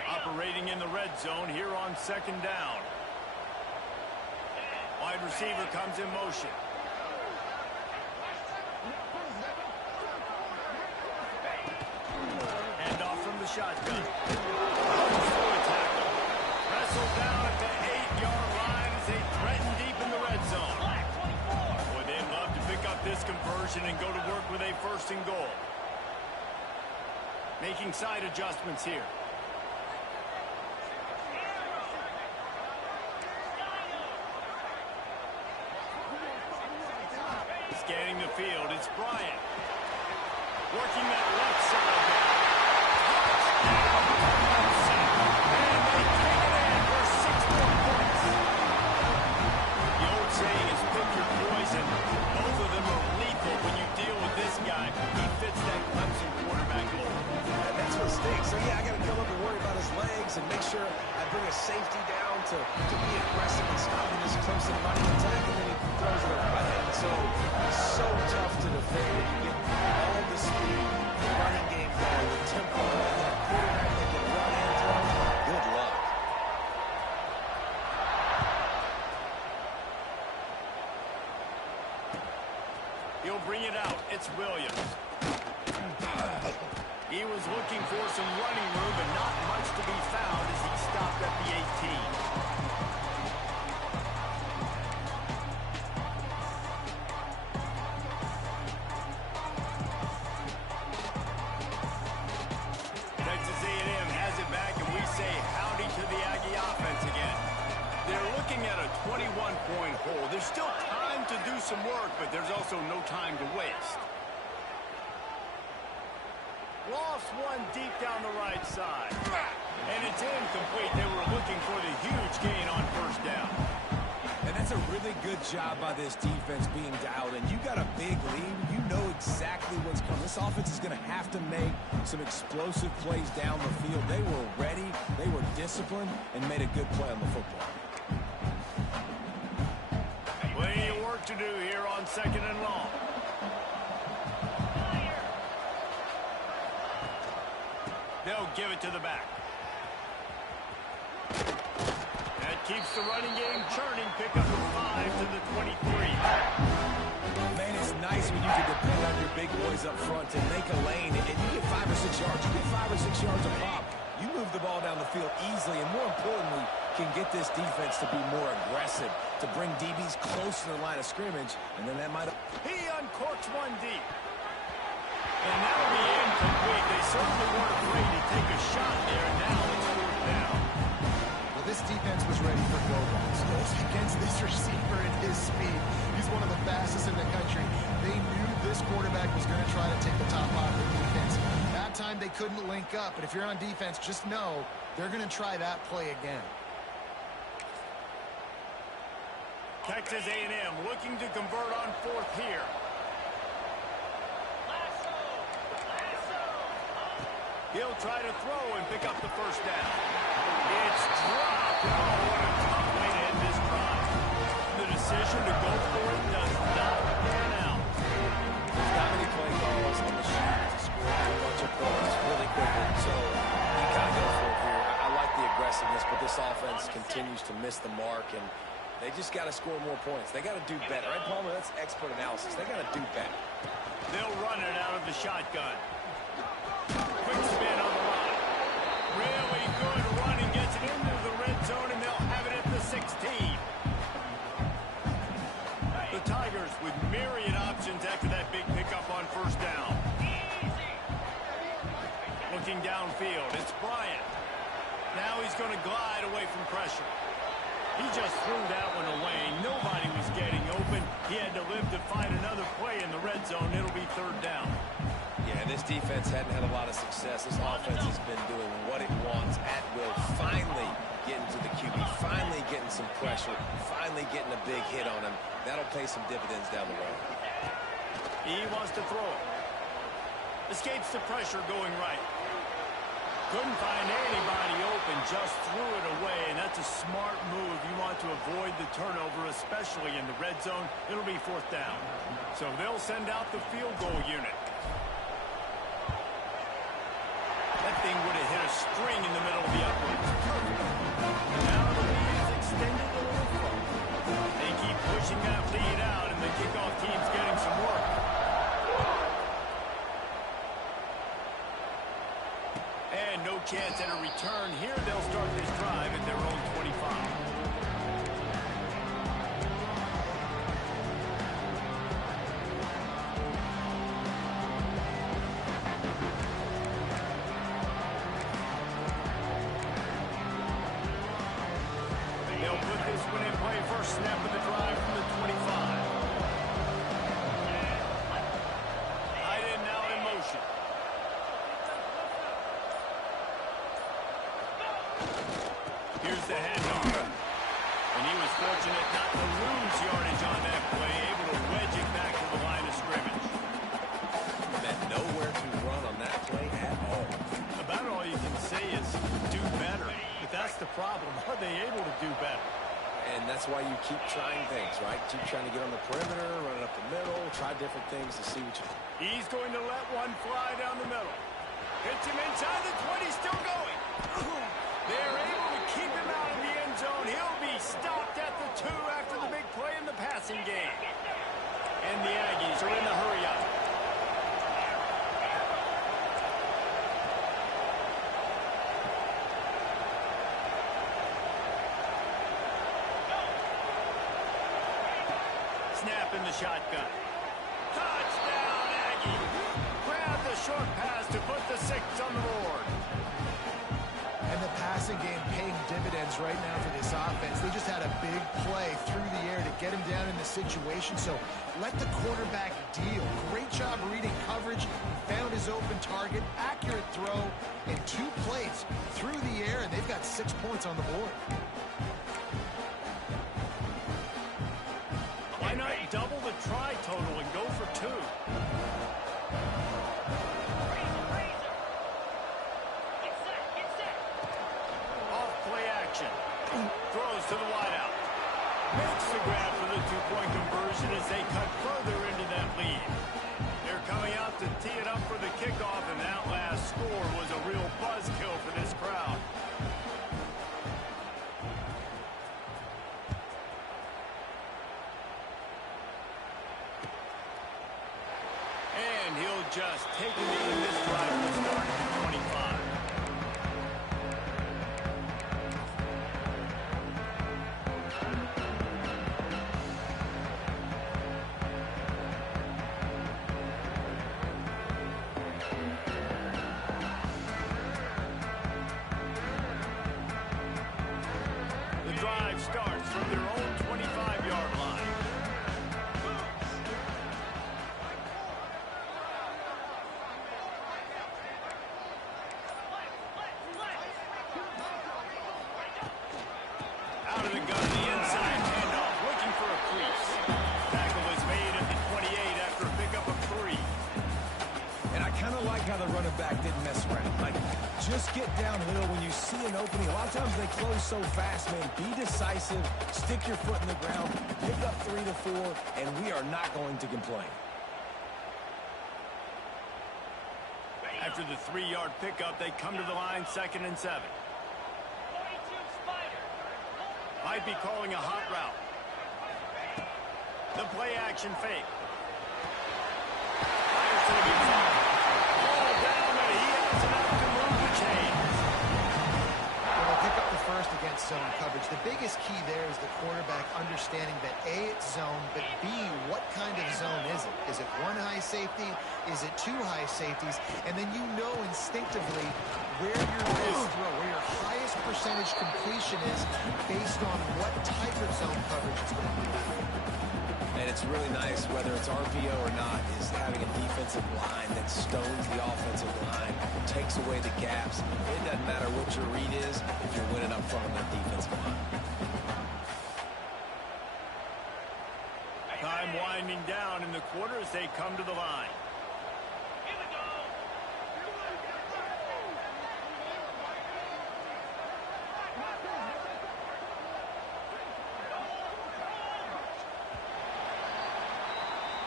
Operating in the red zone here on 2nd down. Wide receiver comes in motion. Hand off from the shotgun. Wrestled down at the 8-yard line as they threaten deep in the red zone. Boy, they'd love to pick up this conversion and go to work with a 1st and goal. Making side adjustments here. Scanning the field, it's Bryant. Working that left side. And they take it in for 6 more points. The old saying is pick your poison. Both of them are lethal when you deal with this guy. He fits that Clemson quarterback mold. And that's what stinks. So, yeah, I got to come up and worry about his legs and make sure I bring a safety down to be aggressive and stopping this Clemson running attack, and then he throws it away. And so it's so tough to defend. You get all the speed, the running game going, the tempo, and a quarterback that can run and throw. Good luck. He'll bring it out. It's Williams. He was looking for some running room, but not much to be found as he stopped at the 18. Texas A&M has it back, and we say howdy to the Aggie offense again. They're looking at a 21-point hole. There's still time to do some work, but there's also no time to waste. Lost one deep down the right side. And it's incomplete. They were looking for the huge gain on 1st down. And that's a really good job by this defense being dialed in. You got a big lead. You know exactly what's coming. This offense is going to have to make some explosive plays down the field. They were ready. They were disciplined and made a good play on the football. Plenty of work to do here on 2nd and long. They'll give it to the back. That keeps the running game churning. Pick up the 5 to the 23. Man, it's nice when you can depend on your big boys up front to make a lane, and you get 5 or 6 yards. You get 5 or 6 yards a pop. You move the ball down the field easily, and more importantly, can get this defense to be more aggressive, to bring DBs close to the line of scrimmage, and then that might... He uncorks one deep. And that'll be incomplete. They certainly weren't afraid to take a shot there, and now it's fourth down. Well, this defense was ready for go balls. Against this receiver at his speed, he's one of the fastest in the country. They knew this quarterback was going to try to take the top off the defense. That time they couldn't link up, but if you're on defense, just know they're going to try that play again. Texas A&M looking to convert on fourth here. He'll try to throw and pick up the first down. It's dropped. Oh, what a tough way to end this drive. The decision to go for it does not pan out. There's not many play calls on the sheet to score a bunch of points really quickly, so you got to go for it here. I like the aggressiveness, but this offense continues to miss the mark, and they just got to score more points. They got to do better. Right, Palmer? That's expert analysis. They got to do better. They'll run it out of the shotgun. Quick spin on the line. Really good running. Gets it into the red zone, and they'll have it at the 16. The Tigers with myriad options after that big pickup on first down. Looking downfield. It's Bryant. Now he's going to glide away from pressure. He just threw that one away. Nobody was getting open. He had to live to find another play in the red zone. It'll be third down. Yeah, this defense hadn't had a lot of success. This offense has been doing what it wants at will. Finally getting to the QB. Finally getting some pressure. Finally getting a big hit on him. That'll pay some dividends down the road. He wants to throw it. Escapes the pressure going right. Couldn't find anybody open, just threw it away, and that's a smart move. You want to avoid the turnover, especially in the red zone. It'll be fourth down. So they'll send out the field goal unit. That thing would have hit a string in the middle of the uprights. Now the lead is extended a little further. They keep pushing that lead out, and the kickoff team's getting some work. And no chance at a return here. They'll start this drive at their own 25. They'll put this one in play. First snap of the drive from the 25. Iden now in motion. Here's the handoff. And he was fortunate not to lose yardage on that play, able to wedge it back to the line of scrimmage. Met nowhere to run on that play at all. About all you can say is do better. But that's the problem. Are they able to do better? And that's why you keep trying things, right? Keep trying to get on the perimeter, run it up the middle, try different things to see what you... He's going to let one fly down the middle. Hits him inside the 20, still going. They're able to keep him out of the end zone. He'll be stopped at the 2 after the big play in the passing game. And the Aggies are in the hurry up. Snap in the shotgun. Touchdown, Aggie. Grab the short pass to put the 6 on the board. And the passing game paying dividends right now for this offense. They just had a big play through the air to get him down in the situation. So let the quarterback deal. Great job reading coverage. Found his open target. Accurate throw. And 2 plays through the air. And they've got 6 points on the board. Why not double the try total and go for 2? Throws to the wideout. Makes the grab for the 2-point conversion as they cut further into that lead. They're coming out to tee it up for the kickoff, and that last score was a real buzzkill for this crowd. And he'll just take the lead in this drive to start at 25. drive starts from their own 25-yard line. Out of the gun, the inside handoff, looking for a crease. Tackle is made at the 28 after a pickup of 3. And I kind of like how the running back didn't mess around. Like, just get downhill when you see an opening. A lot of times they close so fast, man. Be decisive, stick your foot in the ground, pick up 3 to 4, and we are not going to complain. After the 3-yard pickup, they come to the line 2nd and 7. Might be calling a hot route. The play action fake. Fires to the big ball. Ball down, but he has enough to move the chains. Well, pick up the first against zone coverage. The biggest key there is the quarterback understanding that A, it's zone, but B, what kind of zone is it? Is it 1 high safety? Is it 2 high safeties? And then you know instinctively where your best throw, where your highest percentage completion is based on what type of zone coverage it's going to be. And it's really nice, whether it's RPO or not, is having a defensive line that stones the offensive line, takes away the gaps. It doesn't matter what your read is if you're winning up front on that defensive line. Time winding down in the quarter as they come to the line.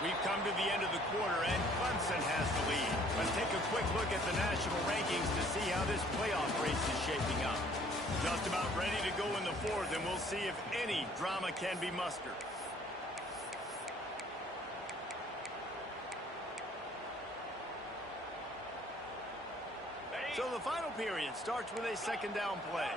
We've come to the end of the quarter, and Clemson has the lead. Let's take a quick look at the national rankings to see how this playoff race is shaping up. Just about ready to go in the 4th, and we'll see if any drama can be mustered. So the final period starts with a 2nd down play.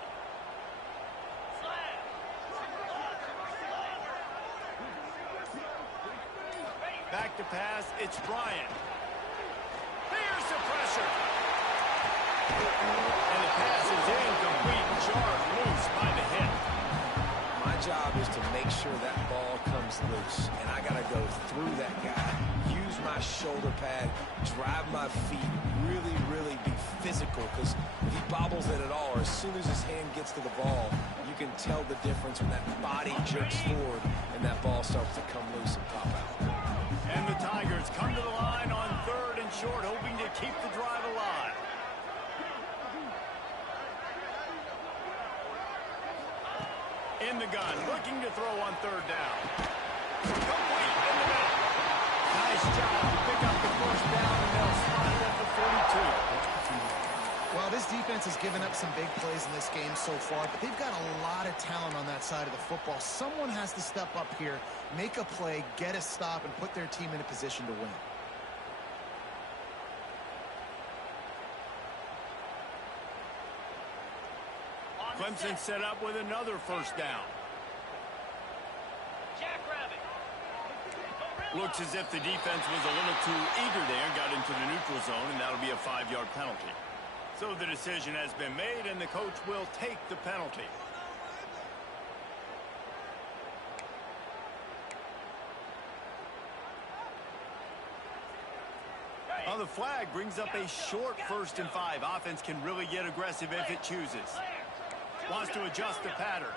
Back to pass, it's Bryant. Here's the pressure. And the pass is incomplete, jarred loose by the hit. My job is to make sure that ball comes loose, and I got to go through that guy, use my shoulder pad, drive my feet, really be physical, because if he bobbles it at all, or as soon as his hand gets to the ball, you can tell the difference when that body jerks forward and that ball starts to come loose and pop out. And the Tigers come to the line on 3rd and short, hoping to keep the drive alive. In the gun, looking to throw on 3rd down. Complete in the middle. Nice job to pick up the 1st down, and they'll spot it at the 42. Well, this defense has given up some big plays in this game so far, but they've got a lot of talent on that side of the football. Someone has to step up here, make a play, get a stop, and put their team in a position to win. Clemson set up with another 1st down. Looks as if the defense was a little too eager there, got into the neutral zone, and that'll be a 5-yard penalty. So the decision has been made, and the coach will take the penalty. Well, the flag brings up a short 1st and 5. Offense can really get aggressive if it chooses. Wants to adjust the pattern.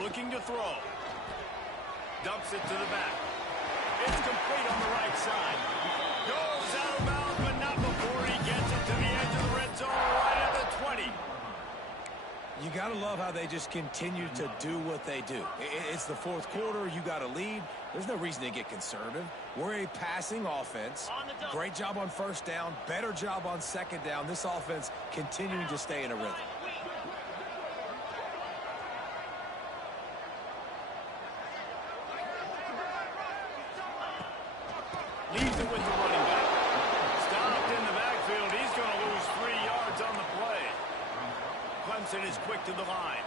Looking to throw. Dumps it to the back. It's complete on the right side. Goes out of bounds, but not before he gets it to the edge of the red zone right at the 20. You got to love how they just continue to do what they do. It's the 4th quarter. You got a lead. There's no reason to get conservative. We're a passing offense. Great job on 1st down. Better job on 2nd down. This offense continuing to stay in a rhythm. Leaves it with the running back. Stopped in the backfield. He's going to lose 3 yards on the play. Clemson is quick to the line.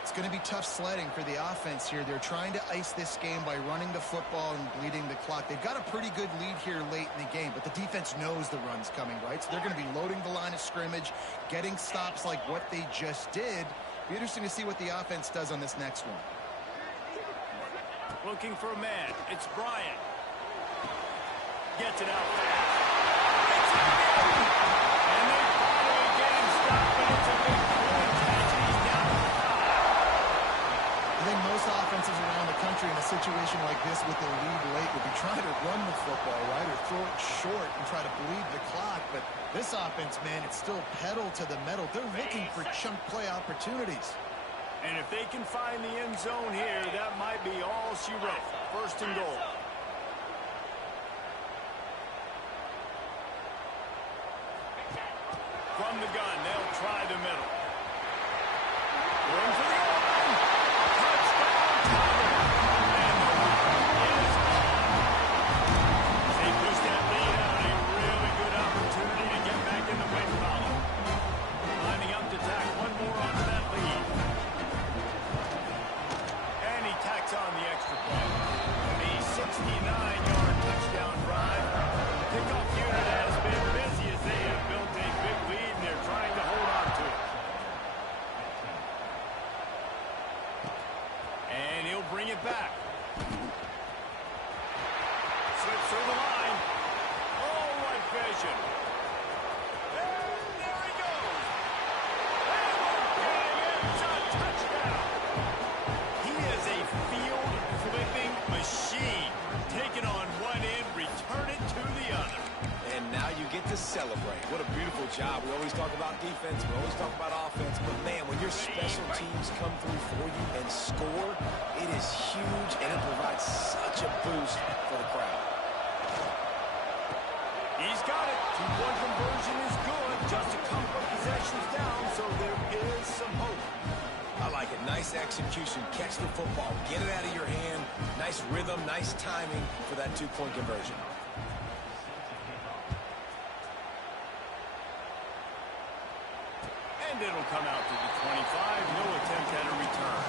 It's going to be tough sledding for the offense here. They're trying to ice this game by running the football and bleeding the clock. They've got a pretty good lead here late in the game, but the defense knows the run's coming, right? So they're going to be loading the line of scrimmage, getting stops like what they just did, Be interesting to see what the offense does on this next one. Looking for a man. It's Bryant. Gets it out fast. And they finally get him stopped, but it's a big point catch, and he's down to 5. I think most offenses around the country in a situation like this with a lead late would be trying to run the football, right, or throw it short and try to bleed the clock. But this offense, man, it's still pedal to the metal. They're looking for chunk play opportunities. And if they can find the end zone here, that might be all she wrote. First and goal. From the gun, they'll try the middle. Going for the line. Touchdown, Tiger. And the run is on. They push that lead out. A really good opportunity to get back in the win column. Lining up to tack one more onto that lead. And he tacks on the extra point. A 69-yard touchdown drive. Kickoff unit has been busy as they have built a big lead, and they're trying to hold on to it. And he'll bring it back. Slips through the line. Oh, right vision. And there he goes. And we're getting it. It's a touchdown. He is a field-flipping machine. Taking on one end, return it to the other. And now you get to celebrate. What a beautiful job. We always talk about defense. We always talk about offense. But, man, when your special teams come through for you and score, it is huge, and it provides such a boost for the crowd. He's got it. Two-point conversion is good. Just a couple of possessions down, so there is some hope. I like it. Nice execution. Catch the football. Get it out of your hand. Nice rhythm, nice timing for that two-point conversion. And it'll come out to the 25. No attempt at a return.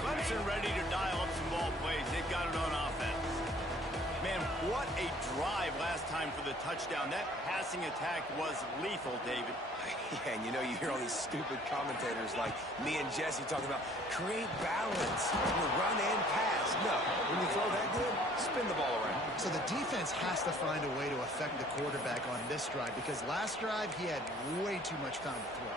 Clemson ready to dial up some ball plays. They've got it on offense. Man, what a drive last time for the touchdown. That passing attack was lethal, David. Yeah, and you know, you hear all these stupid commentators like me and Jesse talking about create balance, run and pass. No, when you throw that good, spin the ball around. So the defense has to find a way to affect the quarterback on this drive, because last drive he had way too much time to throw.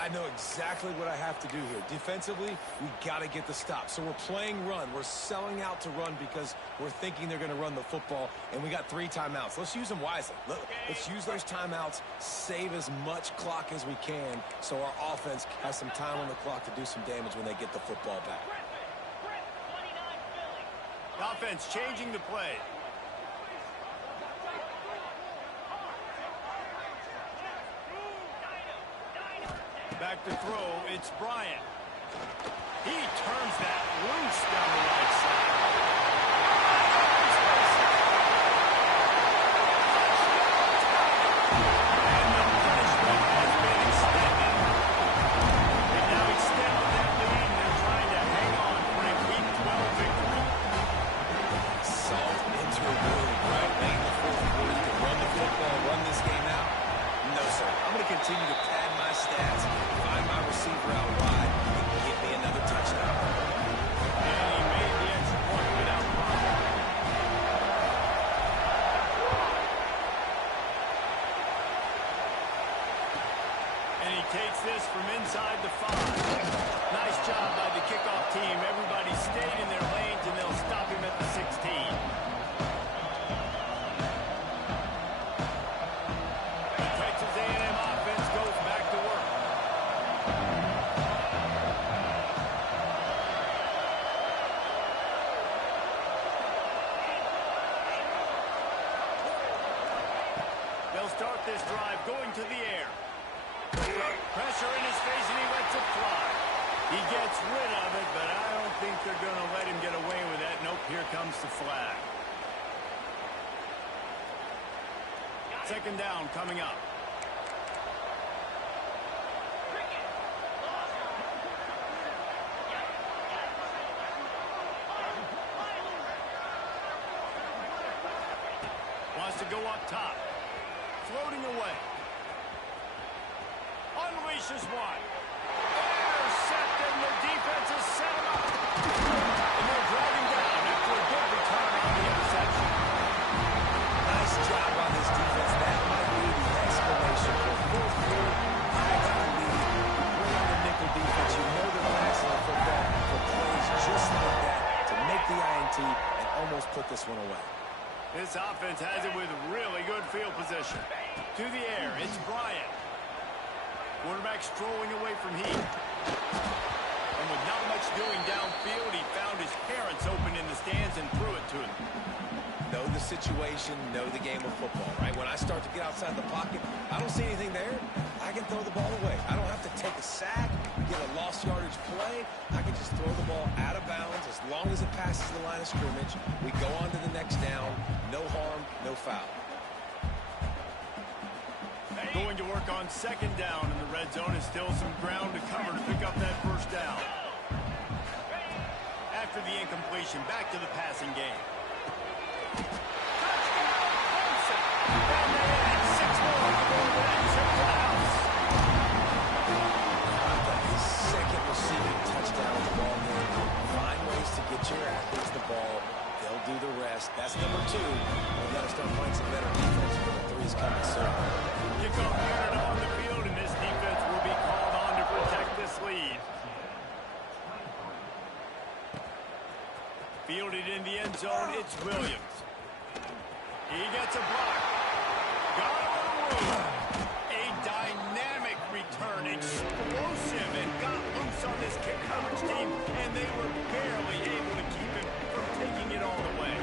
I know exactly what I have to do here. Defensively, we got to get the stop. So we're playing run. We're selling out to run because we're thinking they're going to run the football, and we got 3 timeouts. Let's use them wisely. Let's use those timeouts, save as much clock as we can so our offense has some time on the clock to do some damage when they get the football back. The offense changing the play. Back to throw, it's Bryant. He turns that loose down the right side. And the punishment has been extended. They've now extended that lead, and they're trying to hang on for a Week 12 victory. Salt into a wound, right? Late in the fourth quarter, you can run the football, run this game out. No, sir. I'm going to continue to pad my stats, find my receiver out wide, and get me another touchdown. And he made the extra point without problem. And he takes this from inside the 5. Nice job by the kickoff team. Everybody stayed in their lanes, and they'll stop him at the 16. Texas A&M offense goes back to work. They'll start this drive going to the air. Pressure in his face, and he lets it fly. He gets rid of it, but I don't think they're going to let him get away with that. Nope, here comes the flag. Second down coming up. has to go up top. Floating away. Unleashes one. Intercepted. The defense has set him up. And they're driving down after a good return on the interception. Nice job on this defense. That might be the exclamation for fourth quarter. I got a lead. Play on the nickel defense. You know they're passing the football for plays just like that to make the INT and almost put this one away. This offense has it with really good field position. To the air, it's Bryant. Quarterback strolling away from heat. And with not much doing downfield, he found his parents open in the stands and threw it to him. Know the situation, know the game of football, right? When I start to get outside the pocket, I don't see anything there. I can throw the ball away. I don't have to take a sack, get a lost yardage play. I can just throw the ball out of bounds as long as it passes the line of scrimmage. We go on to the next down. No harm, no foul. Going to work on second down in the red zone, and still some ground to cover to pick up that first down. After the incompletion, back to the passing game. Touchdown, Clemson! And they add 6 more to go with that trip to the house. His second receiving touchdown of the ball game. Find ways to get your athletes the ball. They'll do the rest. That's number 2. We've got to start playing some better defense when the 3 is coming soon. Kickoff unit on the field, and this defense will be called on to protect this lead. Fielded in the end zone, it's Williams. He gets a block. Got a little room. A dynamic return, explosive, and got loose on this kick coverage team, and they were barely able to keep him from taking it all the way.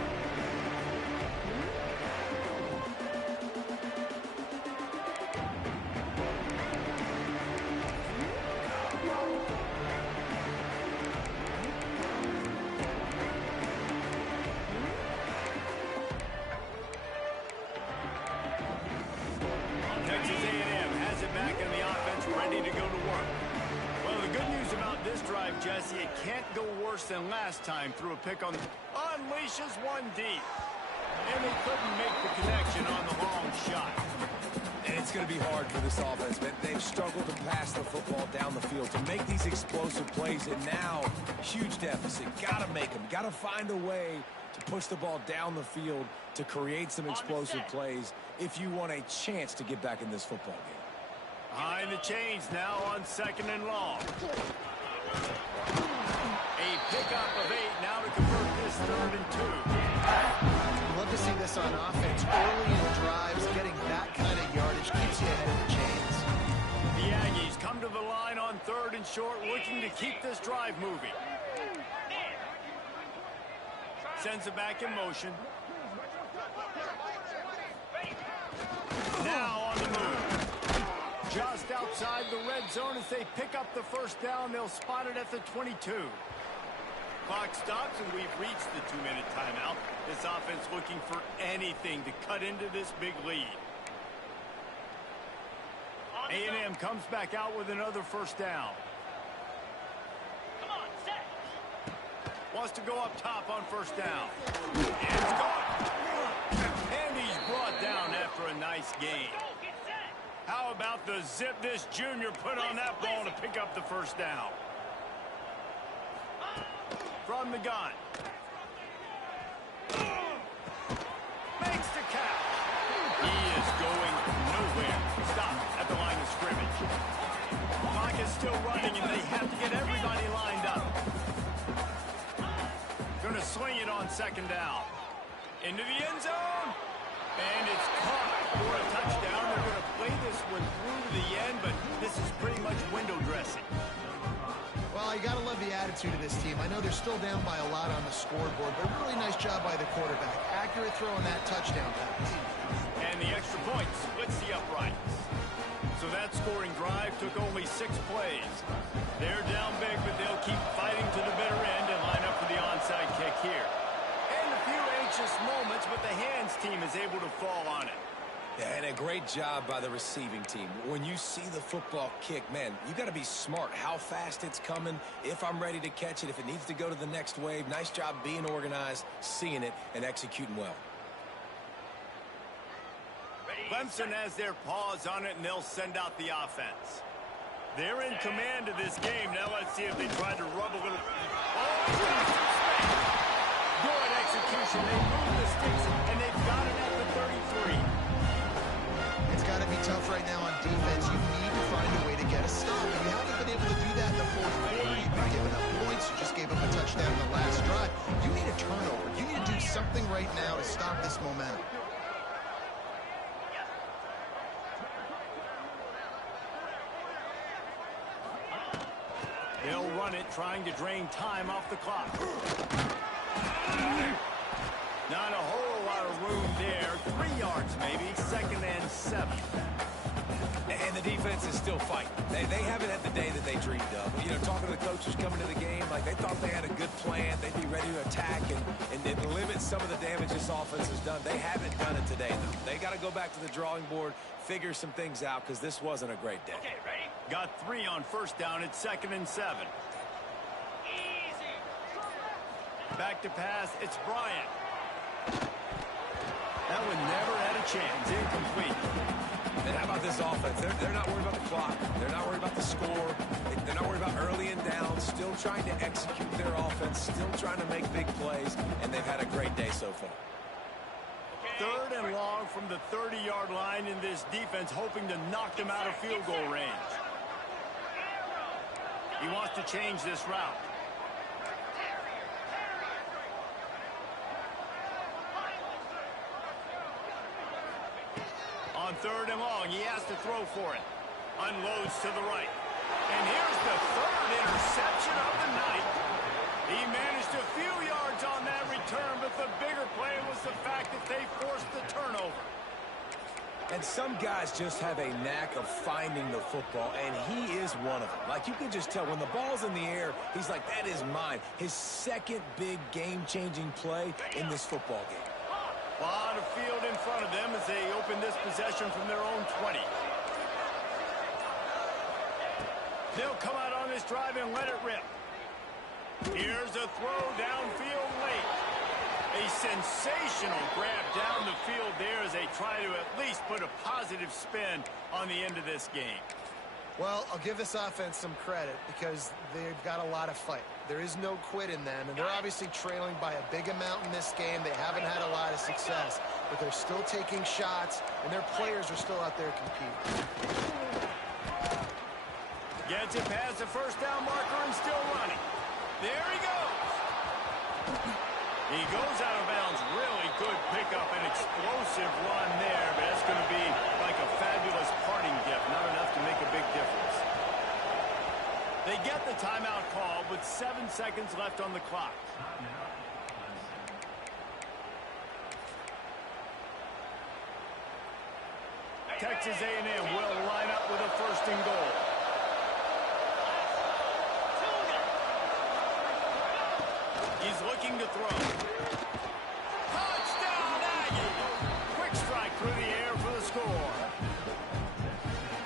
Texas A&M has it back in the offense, ready to go to work. Well, the good news about this drive, Jesse, it can't go worse than last time. Threw a pick on, unleashes one deep. And they couldn't make the connection on the long shot. And it's going to be hard for this offense, but they've struggled to pass the football down the field to make these explosive plays, and now huge deficit. Got to make them. Got to find a way to push the ball down the field to create some explosive plays if you want a chance to get back in this football game. Behind the chains now on second and long. A pickup of 8 now to convert this 3rd and 2. Love to see this on offense. Early in drives, getting that kind of yardage keeps you ahead of the chains. The Aggies come to the line on 3rd and short, looking to keep this drive moving. Sends it back in motion. Now on the move. Just outside the red zone as they pick up the first down. They'll spot it at the 22. Clock stops, and we've reached the 2-minute timeout. This offense looking for anything to cut into this big lead. A&M comes back out with another first down. Wants to go up top on first down. It's gone. And he's brought down after a nice gain. How about the zip this junior put on that ball to pick up the first down? From the gun. Makes the catch. He is going nowhere. Stop at the line of scrimmage. Clock is still running, and they have to get everybody lined up. Going to sling it on second down. Into the end zone. And it's caught for a touchdown. They're going to play this one through to the end, but this is pretty much window dressing. Well, you got to love the attitude of this team. I know they're still down by a lot on the scoreboard, but a really nice job by the quarterback. Accurate throw on that touchdown pass. And the extra point splits the uprights. So that scoring drive took only 6 plays. They're down big, but they'll keep fighting to the bitter end and line up for the onside kick here. And a few anxious moments, but the hands team is able to fall on it. Yeah, and a great job by the receiving team. When you see the football kick, man, you got to be smart how fast it's coming, if I'm ready to catch it, if it needs to go to the next wave. Nice job being organized, seeing it, and executing well. Clemson has their paws on it, and they'll send out the offense. They're in command of this game. Now let's see if they try to rub a little. Oh, he's got some space. Good execution. They move the sticks, and they've got it at the 33. It's got to be tough right now on defense. You need to find a way to get a stop. And you haven't been able to do that in the fourth quarter. You've been giving up points. You just gave up a touchdown in the last drive. You need a turnover. You need to do something right now to stop this momentum. They'll run it, trying to drain time off the clock. Not a whole lot of room there. 3 yards maybe, 2nd and 7. And the defense is still fighting. They haven't had the day that they dreamed of. You know, talking to the coaches coming to the game, like they thought they had a good plan. They'd be ready to attack and limit some of the damage this offense has done. They haven't done it today, though. They got to go back to the drawing board, figure some things out, because this wasn't a great day. Okay, ready? Got 3 on 1st down. It's 2nd and 7. Easy. Back to pass. It's Bryant. That one never had a chance. Incomplete. And how about this offense? They're not worried about the clock. They're not worried about the score. They're not worried about early and down. Still trying to execute their offense. Still trying to make big plays. And they've had a great day so far. 3rd and long from the 30-yard line in this defense, hoping to knock them out of field goal range. He wants to change this route. On 3rd and long, he has to throw for it. Unloads to the right. And here's the 3rd interception of the night. He managed a few yards on that return, but the bigger play was the fact that they forced the turnover. And some guys just have a knack of finding the football, and he is one of them. Like, you can just tell when the ball's in the air, he's like, that is mine. His 2nd big game-changing play in this football game. A lot of field in front of them as they open this possession from their own 20. They'll come out on this drive and let it rip. Here's a throw downfield late. A sensational grab down the field there as they try to at least put a positive spin on the end of this game. Well, I'll give this offense some credit because they've got a lot of fight. There is no quit in them, and they're obviously trailing by a big amount in this game. They haven't had a lot of success, but they're still taking shots, and their players are still out there competing. Gets it past the 1st down marker and still running. There he goes. He goes out of bounds. Really good pickup, an explosive run there, but that's going to be like a fabulous parting gift. Not enough to make a big difference. They get the timeout call with 7 seconds left on the clock. Texas A&M will line up with a 1st and goal. He's looking to throw. Touchdown, Aggie! Quick strike through the air for the score.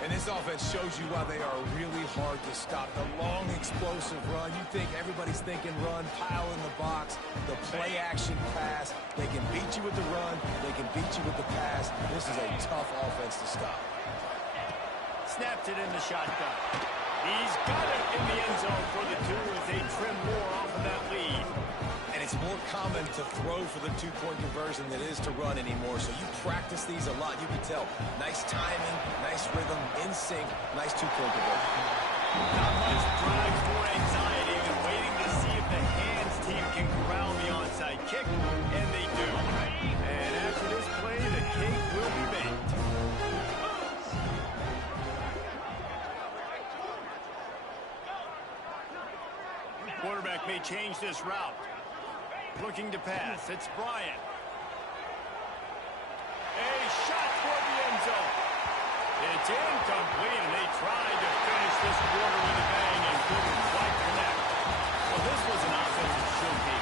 And this offense shows you why they are really hard to stop. The long, explosive run. You think everybody's thinking run, pile in the box, the play-action pass. They can beat you with the run. They can beat you with the pass. This is a tough offense to stop. Snapped it in the shotgun. He's got it in the end zone for the 2 as they trim more off of that lead. And it's more common to throw for the 2-point conversion than it is to run anymore. So you practice these a lot. You can tell. Nice timing, nice rhythm, in sync, nice 2-point conversion. Not much drives more anxiety than waiting to see if the hands team can corral the onside kick, and they do. And after this play, the cake will be baked. Quarterback may change this route. Looking to pass. It's Bryant. A shot toward the end zone. It's incomplete, and they tried to finish this quarter with a bang and couldn't quite connect. Well, this was an offensive showcase.